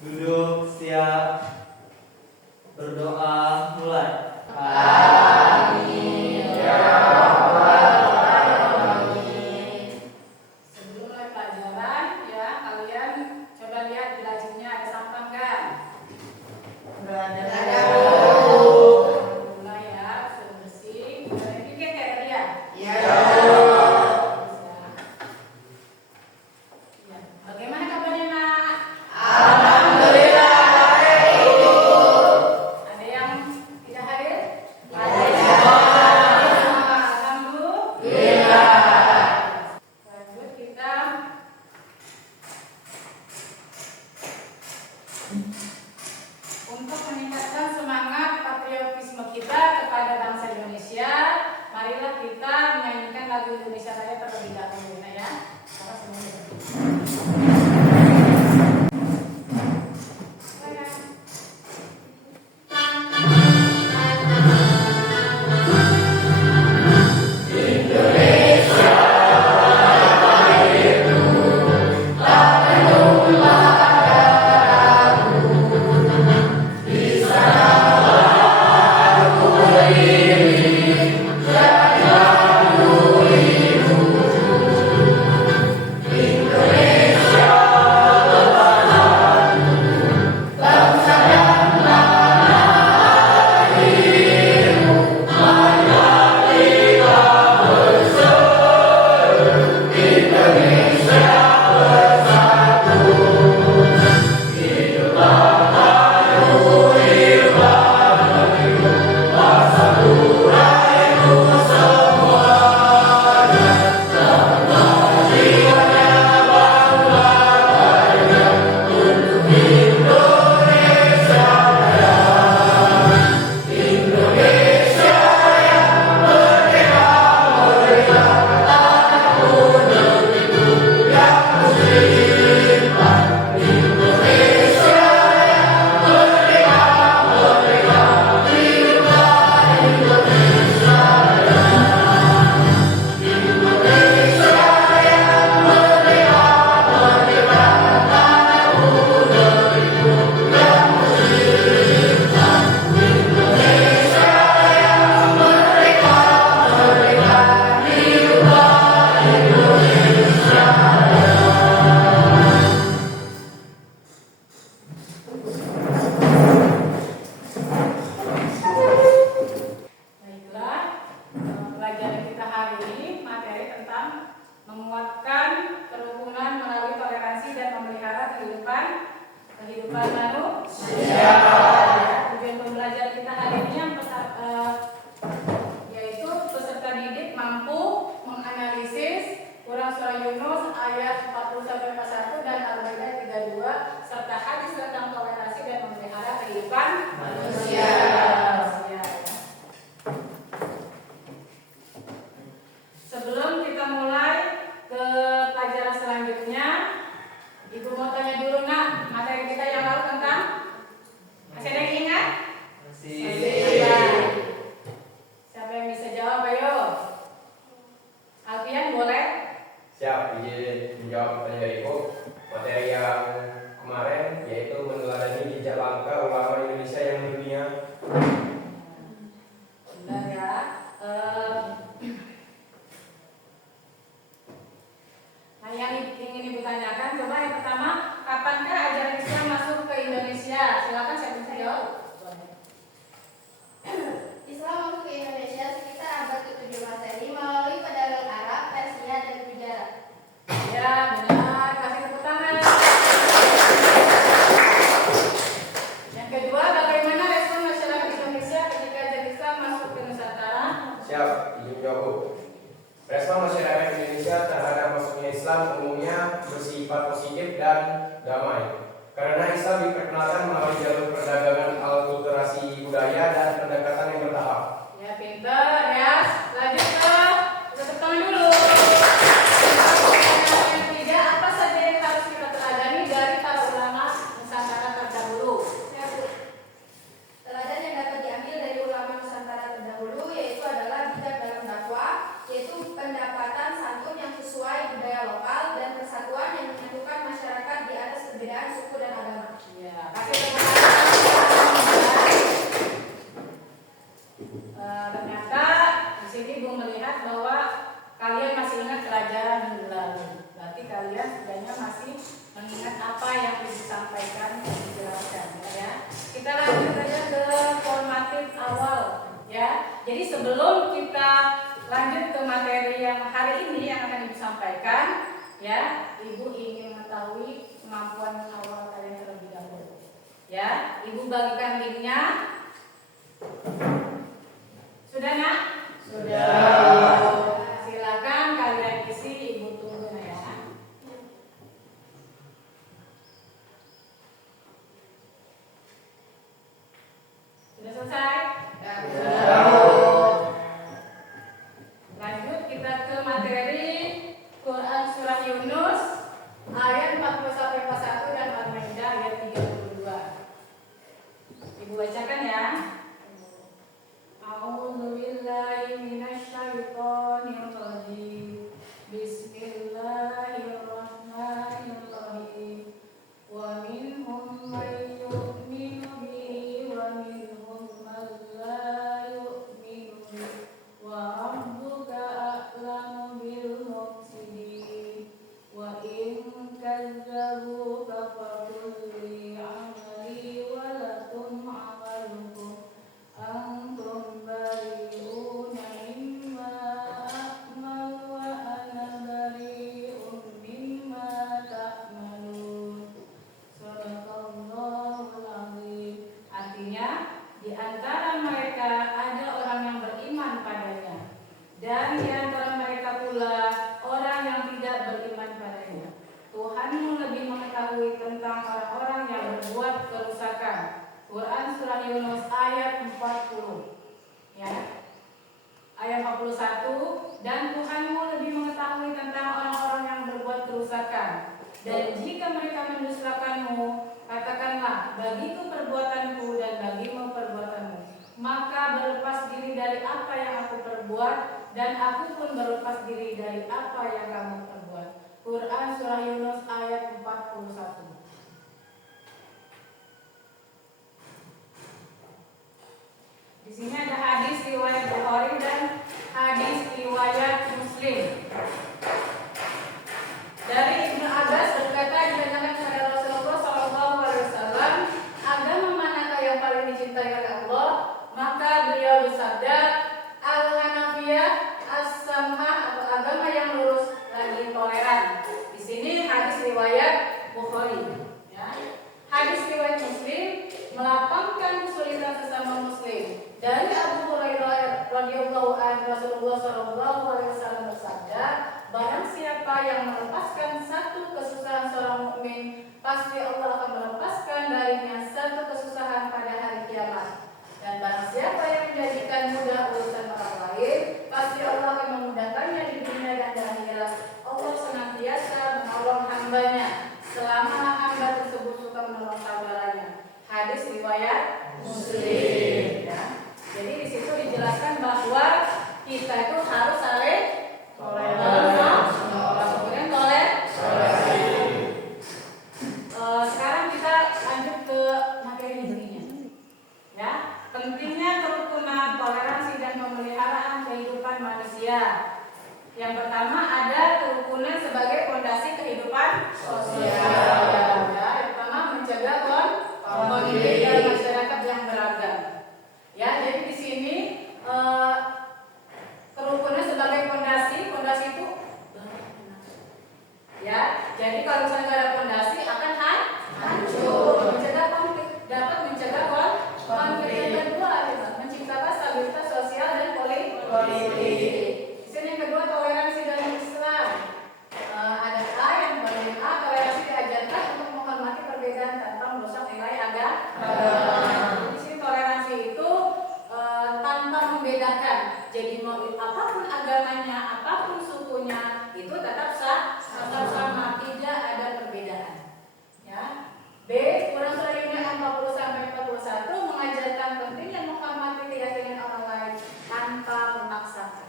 Duduk siap, berdoa mulai. Sebelum mulai pelajaran ya, kalian coba lihat di lacinya ada sampah kan? Ada. Mulai ya, sudah bersih. Udah dikit kayak tadi ya? Iya. Bisa. Ya. Bagaimana kabarnya nak? Alhamdulillah. Ada yang tidak hadir? Ada. Alhamdulillah. Lanjut kita untuk meningkatkan semangat patriotisme kita kepada bangsa Indonesia, marilah kita menyanyikan lagu Indonesia Raya terlebih dahulu ya. Apa semuanya? Baiklah, pelajaran kita hari ini materi tentang menguatkan kerukunan melalui toleransi dan memelihara kehidupan manusia. Tujuan pembelajaran kita hari ini yaitu peserta didik mampu menganalisis Quran Surah Yunus ayat 40-41 dan Al-Maidah 32 serta hadis tentang toleransi dan memelihara kehidupan manusia. Sebelum kita mulai ke pelajaran selanjutnya, Ibu mau tanya dulu nak, materi kita yang lalu tentang masih ada yang ingat? Masih. Iya. Siapa yang bisa jawab ayo? Alfian boleh? Siap, izin menjawab pertanyaan Ibu. Materi yang kemarin yaitu meneladani jejak langkah ulama Indonesia yang mendunia. Benar ya. Nah, yang ingin Ibu tanyakan, coba yang pertama, kapankah ajaran Islam masuk ke Indonesia? Silakan siapa yang bisa jawab? Islam masuk ke Indonesia sekitar abad ke-7 Masehi melalui pedagang Arab, Persia, dan Gujarat. Ya, benar. Kasih tepuk tangan. Yang kedua, bagaimana respon masyarakat Indonesia ketika ajaran Islam masuk ke Nusantara? Siap, izin menjawab. Respon masyarakat Indonesia terhadap masuknya Islam umumnya bersifat positif dan damai. Karena Islam diperkenalkan melalui jalur perdagangan, akulturasi budaya, dan pendekatan yang bertahap. Ya, pintar ya. Lanjut ke tepuk tangan dulu. Ternyata di sini Ibu melihat bahwa kalian masih ingat kerajaan minggu lalu. Berarti kalian sebenarnya masih mengingat apa yang disampaikan dan dijelaskan, ya. Kita lanjut aja ke formatif awal, ya. Jadi sebelum kita lanjut ke materi yang hari ini yang akan disampaikan, ya, Ibu ingin mengetahui kemampuan awal kalian terlebih dahulu, ya. Ibu bagikan linknya. Sudah, Nak? Sudah. Silakan kalian isi, Ibu tunggu, ya. Sudah selesai? Lanjut kita ke materi Quran surah Yunus ayat 40-41 dan Al-Maidah ayat 32. Ibu bacakan, ya. A'udzu billahi minasyaitonir rajim. Bismillahirrahmanirrahim. Wa minhum may yu'minu bihi wa minhum man la yu'minu bihi. Wa rabbuka a'lamu bil mufsidin. Wa in kadzabuka faqul li 'amali wa lakum 'amalukum. Antum bari'una mimma a'mal wa ana bari'un mimma ta'malun. Shadaqallahul azim. Artinya, di antara mereka ada orang yang beriman padanya, dan di antara mereka pula orang yang tidak beriman padanya. Tuhanmu lebih mengetahui tentang orang-orang yang berbuat kerusakan. Quran surah Yunus ayat 40, ya. Ayat 41, dan Tuhanmu lebih mengetahui tentang orang-orang yang berbuat kerusakan. Dan jika mereka mendustakanmu, katakanlah, bagiku perbuatanku dan bagimu perbuatanmu. Maka berlepas diri dari apa yang aku perbuat, dan aku pun berlepas diri dari apa yang kamu perbuat. Quran surah Yunus ayat 41. Di sini ada hadis riwayat Bukhari dan hadis riwayat Muslim. Dari Ibnu Abbas berkata, ditanyakan kepada Rasulullah SAW, agama manakah yang paling dicintai oleh Allah? Maka beliau bersabda, Al-Hanafiyah As-Samhah, atau agama yang lurus lagi toleran. Di sini hadis riwayat Bukhari, ya. Hadis riwayat Muslim melapangkan kesulitan sesama Muslim. Dari Abu Hurairah radhiyallahu anhu, Rasulullah SAW bersabda, barang siapa yang melepaskan satu kesusahan seorang mukmin, pasti Allah akan melepaskan darinya satu kesusahan pada hari kiamat. Dan barang siapa yang menjadikan mudah urusan orang lain, pasti Allah akan memudahkannya di dunia dan di akhirat. Allah senantiasa menolong hambanya selama hamba tersebut suka menolong saudaranya. Hadis riwayat Muslim, ya. Jadi di situ dijelaskan bahwa kita itu harus saling toleran. Kemudian toleransi. Sekarang kita lanjut ke materi berikutnya, ya. Pentingnya kerukunan, toleransi dan pemeliharaan kehidupan manusia. Yang pertama ada kerukunan sebagai fondasi kehidupan sosial. Ya, yang pertama mencegah konflik dan masyarakat yang beragam. Ya, jadi di sini kerukunan sebagai fondasi itu, ya. Jadi kalau misalnya nggak ada fondasi akan hancur. Mencegah konflik, dapat mencegah konflik. Yang kedua, menciptakan stabilitas sosial dan politik. Di sini yang kedua toleransi dalam Islam. Ada A yang poin A, toleransi diajarkan untuk menghormati perbedaan tanpa merusak nilai agama. Di sini toleransi itu tanpa membedakan. Jadi mau apapun agamanya, apapun sukunya, itu tetap sama, tidak ada perbedaan. Ya. B, Quran surah Yunus ayat 40-41 mengajarkan pentingnya menghormati keyakinan orang lain tanpa memaksakan.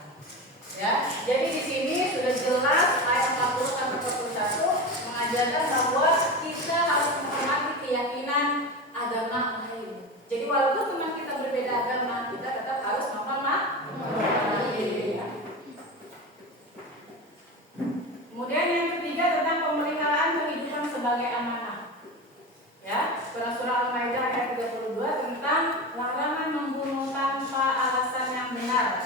Ya, jadi di sini sudah jelas ayat 40-41 mengajarkan bahwa kita harus menghormati keyakinan agama lain. Jadi walaupun teman kita berbeda agama, kita tetap harus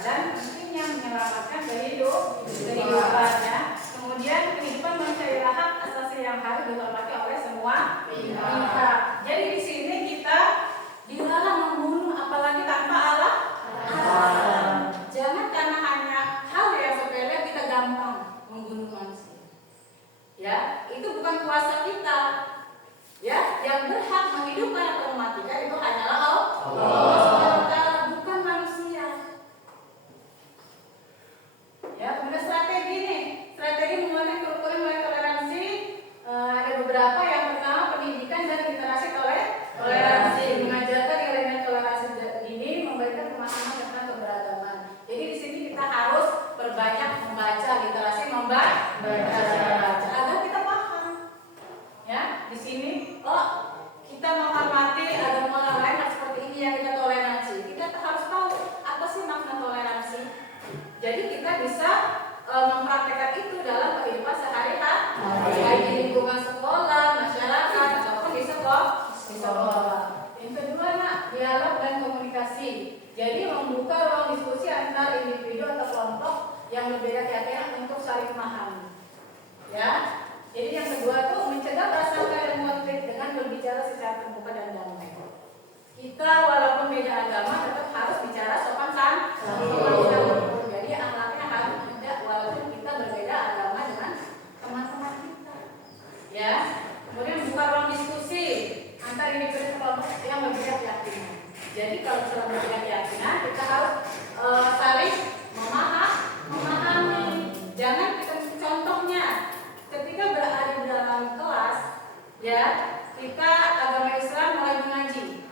dan pentingnya menyelamatkan kehidupannya. Kemudian kehidupan manusia adalah hak asasi yang harus dihormati oleh semua pihak. Jadi di sini kita dilarang membunuh apalagi tanpa alasan. Jangan karena hanya hal yang sepele kita gampang membunuh manusia. Ya, itu bukan kuasa kita. Ya, yang berhak menghidupkan atau mematikan itu hanyalah Allah SWT, bukan manusia. Ya, kemudian strategi nih, strategi memulai kerukunan mulai toleransi. Ada beberapa. Yang pertama, pendidikan dan literasi toleransi, mengajarkan nilai toleransi ini memberikan pemahaman tentang keberagaman. Jadi di sini kita harus berbanyak membaca, literasi membaca agar kita paham. Ya, di sini kita menghormati agama orang lain seperti ini yang kita toleransi. Kita harus tahu apa sih makna toleransi. Jadi kita bisa mempraktekkan itu dalam kehidupan sehari-hari, baik di lingkungan sekolah, masyarakat, ataupun di sekolah. Yang kedua, dialog dan komunikasi. Jadi membuka ruang diskusi antar individu atau kelompok yang berbeda keyakinan untuk saling memahami. Ya. Jadi yang kedua tuh mencegah prasangka dan konflik dengan berbicara secara terbuka dan damai. Kita walaupun beda agama tetap harus bicara sopan santun. Jadi akhlaknya harus ada walaupun kita berbeda agama dengan teman-teman kita. Ya. Kemudian membuka ruang diskusi antar individu kelompok yang berbeda keyakinan. Jadi kalau misalnya berbeda keyakinan kita harus saling memahami. Jangan kita contohnya ketika berada di dalam kelas, ya kita agama Islam mulai mengaji,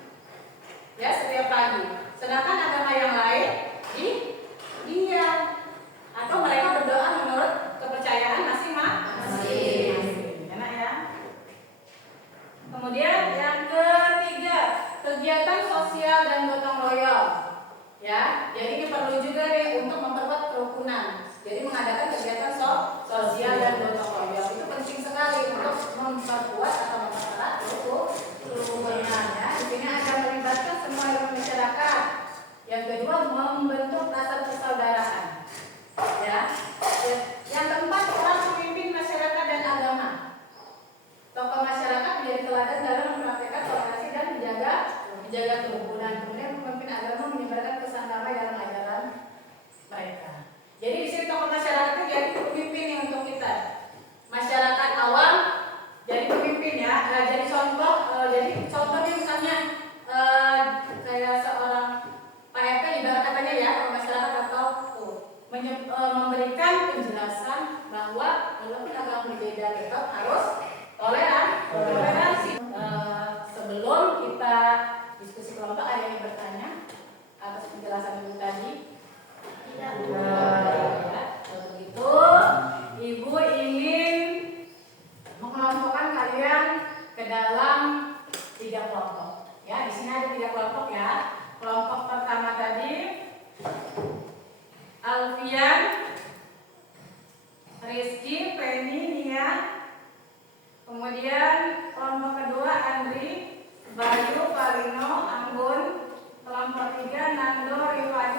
ya setiap pagi. Sedangkan agama yang lain diam, atau mereka berdoa menurut kepercayaan masing-masing. Enak ya. Kemudian yang ketiga, kegiatan sosial dan gotong royong. Ya, jadi ini perlu juga nih untuk memperkuat kerukunan. Jadi mengadakan kegiatan sosial dan gotong royong itu penting sekali untuk memperkuat atau mempererat kerukunan. Ya, di sini akan melibatkan semua elemen masyarakat. Yang kedua, membentuk rasa persaudaraan. Ya, yang keempat, orang pemimpin masyarakat dan agama. Tokoh masyarakat menjadi teladan dalam mempraktikkan toleransi dan menjaga kerukunan. Kemudian pemimpin agama menyebarkan pesan damai dalam ajaran mereka. Jadi di sini tokoh masyarakat itu jadi pemimpin yang untuk kita. Masyarakat awam jadi pemimpin ya. Jadi contohnya misalnya kayak seorang Pak RT ibarat katanya ya, kalau masyarakat atau memberikan penjelasan bahwa walaupun agama berbeda tetap harus toleransi. Sebelum kita diskusi kelompok, ada yang bertanya atas penjelasan ibu tadi? Tidak. Kalau begitu, ibu ingin mengelompokkan kalian ke dalam 3 kelompok. Ya, di sini ada 3 kelompok ya. Kelompok pertama tadi Alfian, Rizky, Penny, Nia. Kemudian kelompok kedua Andri, Bayu, Palino, Anggun. Kelompok 3 Nando, Rifani,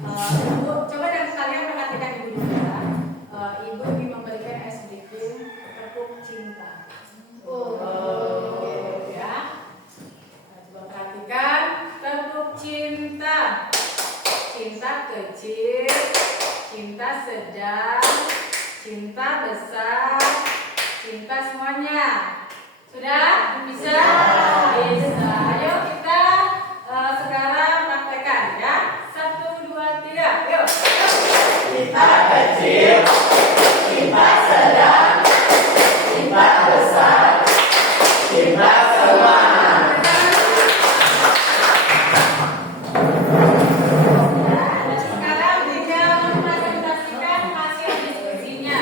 Ibu, coba dan sekalian perhatikan ibu dulu ya. Ibu ingin memberikan ice breaking tepuk cinta. Ya. Coba perhatikan tepuk cinta. Cinta kecil, cinta sedang, cinta besar, cinta semuanya. Sudah? Bisa? Bisa. Ayo kita sekarang praktekkan ya. 1, 2, 3. Yuk. Cinta kecil, cinta sedang, cinta besar, cinta semuanya. Sekarang kita mempresentasikan hasil diskusinya.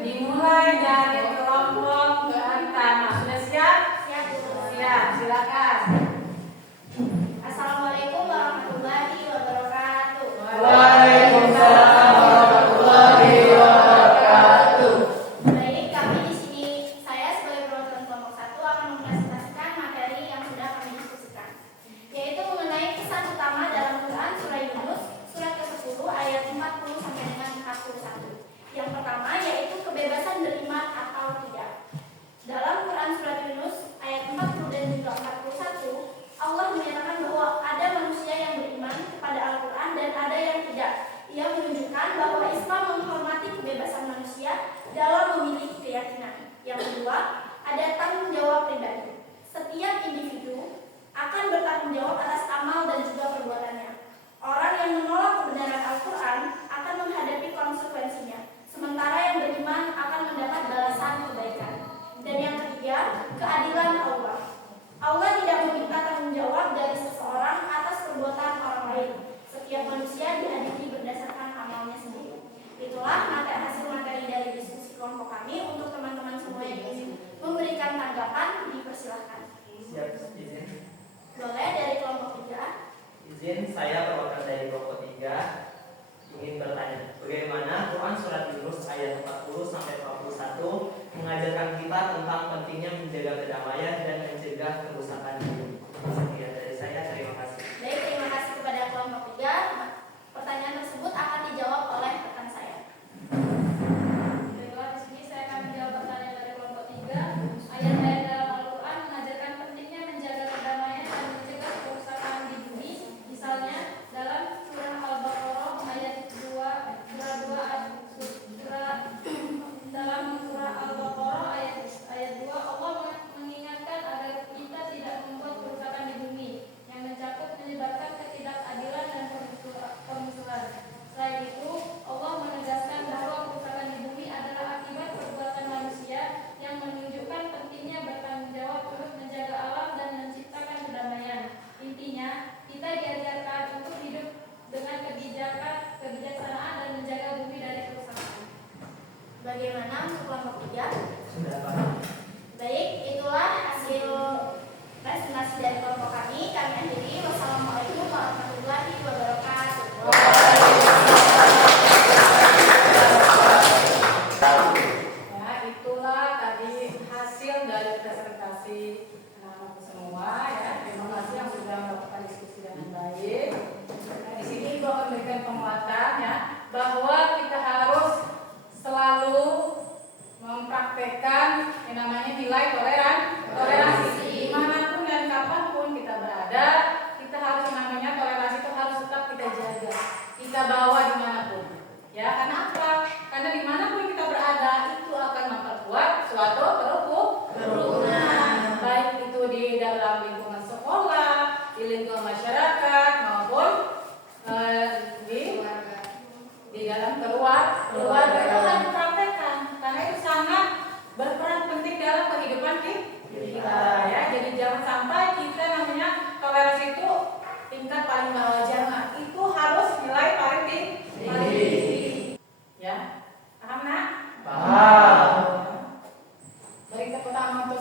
Dimulai dari kelompok pertama. Sudah siap? Siap, Bu. Siap. Silakan. Assalamualaikum warahmatullahi wabarakatuh. Waalaikumsalam warahmatullahi wabarakatuh. Baik, kami di sini, saya sebagai perwakilan kelompok 1 akan mempresentasikan materi yang sudah kami diskusikan, yaitu mengenai pesan utama dalam Quran surah Yunus surat ke-10 ayat 40 sampai dengan 41. Yang pertama yaitu kebebasan beriman atau tidak. Dalam Quran surat Yunus ayat 40 dan juga 41, Allah menyatakan bahwa ada manusia yang beriman kepada Al-Quran dan ada yang tidak. Ia menunjukkan bahwa Islam menghormati kebebasan manusia dalam memilih keyakinan. Yang kedua, ada tanggung jawab pribadi. Setiap individu akan bertanggung jawab atas amal dan juga perbuatannya. Orang yang menolak kebenaran Al-Quran akan menghadapi konsekuensinya, sementara yang beriman akan mendapat balasan kebaikan. Dan yang ketiga, keadilan Allah. Allah tidak meminta tanggung jawab dari seseorang atas perbuatan orang lain. Setiap manusia diadili berdasarkan amalnya sendiri. Itulah hasil materi dari diskusi kelompok kami. Untuk teman-teman semua yang ingin memberikan tanggapan, dipersilahkan. Siap, izin. Boleh dari kelompok 3. Izin, saya perwakilan dari kelompok 3 ingin bertanya, bagaimana Quran surat Yunus ayat 40 sampai 41 mengajarkan kita tentang pentingnya menjaga kedamaian dan mencegah kerusakan bumi. Sekian dari saya, terima kasih. Baik, terima kasih kepada kelompok 3. Pertanyaan tersebut akan dijawab oleh rekan saya. Baiklah, di sini saya akan menjawab pertanyaan dari kelompok 3. Ayat-ayat dalam Al-Quran mengajarkan pentingnya menjaga kedamaian dan mencegah kerusakan di bumi. Misalnya dalam surah Al-Baqarah ayat 2, dalam surah Al-Baqarah ayat 2, Allah mengingatkan agar kita tidak membuat kerusakan di bumi yang menyebabkan ketidakadilan dan permusuhan. Selain itu, Allah menegaskan bahwa kerusakan di bumi adalah akibat perbuatan manusia yang menunjukkan pentingnya bertanggung jawab turut menjaga alam dan menciptakan kedamaian. Intinya, kita diajarkan untuk hidup dengan kebijaksanaan dan menjaga bumi dari kerusakan. Bagaimana untuk kelompok 3? Sudah paham. Baik, itulah hasil presentasi dari kelompok kami. Kami akhiri. Wassalamualaikum warahmatullahi wabarakatuh. Ya, itulah tadi hasil dari presentasi anak-anak semua ya. Terima kasih yang sudah melakukan diskusi dengan baik. Nah, di sini Ibu akan memberikan penguatan ya bahwa kita harus selalu mempraktekkan yang namanya nilai toleransi. Dimanapun dan kapanpun kita berada, kita harus namanya toleransi itu harus tetap kita jaga, kita bawa dimanapun. Ya, karena apa? Karena dimanapun kita berada itu akan memperkuat suatu kerukunan, baik itu di dalam lingkungan sekolah, di lingkungan masyarakat maupun di dalam keluarga itu harus praktekkan karena itu sangat berperan penting dalam kehidupan kita ya. Jadi jangan sampai kita namanya toleransi itu tingkat paling bawah, jangan, itu harus nilai paling tinggi ya. Paham nak? Paham. Beri tepuk tangan untuk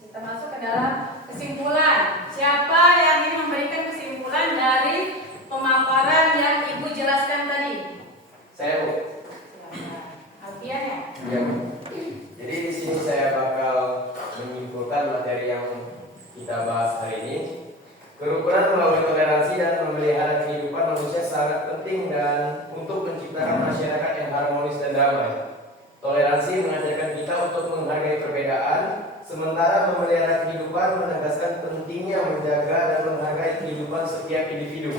kita masuk ke dalam kesimpulan. Siapa yang ingin memberikan kesimpulan dari pemaparan yang Ibu jelaskan tadi? Saya, Bu. Alfian ya? Iya, Bu. Jadi di sini saya bakal menyimpulkan untuk menghargai perbedaan, sementara memelihara kehidupan menegaskan pentingnya menjaga dan menghargai kehidupan setiap individu.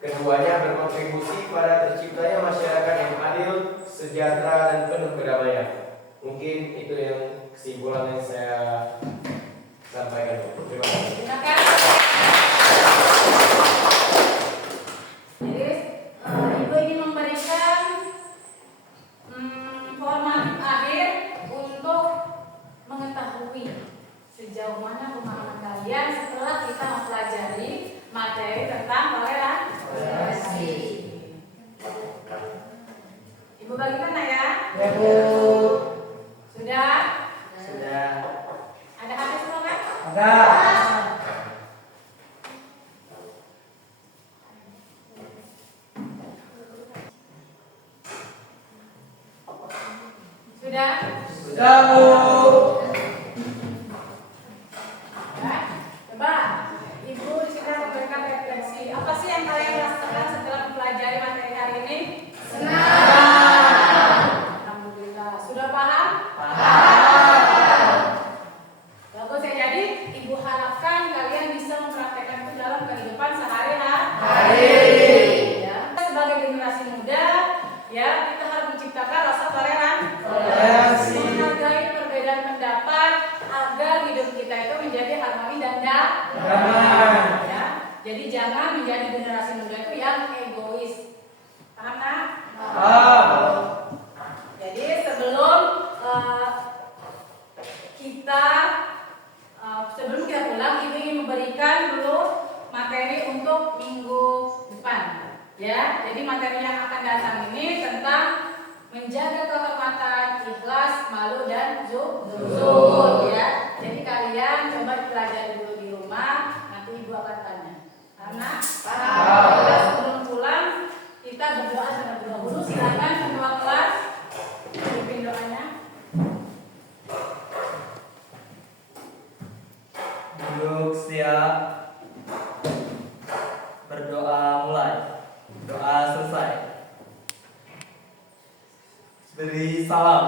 Keduanya berkontribusi pada terciptanya masyarakat yang adil, sejahtera, dan penuh kedamaian. Mungkin itu yang kesimpulan yang saya sampaikan. Terima kasih. Terima kasih. Jadi Ibu ingin memberikan formatif akhir untuk mengetahui sejauh mana pemahaman kalian setelah kita mempelajari materi tentang toleransi. Ibu bagaimana ya? Ya, Bu. Sudah? Sudah. Ada habis belum kan? Ada. Sudah? Sudah, Bu. Ya. Coba Ibu di sini memberikan refleksi. Apa sih yang kalian rasakan setelah mempelajari materi hari ini? Senang. Alhamdulillah. Sudah paham? Paham. Bagus ya. Jadi Ibu harapkan kalian bisa mempraktekkan itu dalam kehidupan sehari-hari. Ya. Sebagai generasi muda, ya kita harus menciptakan rasa toleransi, menghargai perbedaan pendapat agar hidup kita itu menjadi harmoni dan damai. Ya. Jadi jangan menjadi generasi muda itu yang egois. Paham nak? Paham. Jadi sebelum kita pulang, Ibu ingin memberikan dulu materi untuk minggu depan. Ya, jadi materi yang akan datang ini tentang menjaga kehormatan, ikhlas, malu, dan zuhud. Ya, jadi kalian coba pelajari dulu di rumah. Nanti Ibu akan tanya. Karena kita sebelum pulang kita berdoa dengan dulu. Silakan semua kelas pimpin doanya. Duduk siap. Berdoa mulai. Doa selesai. Beri salam.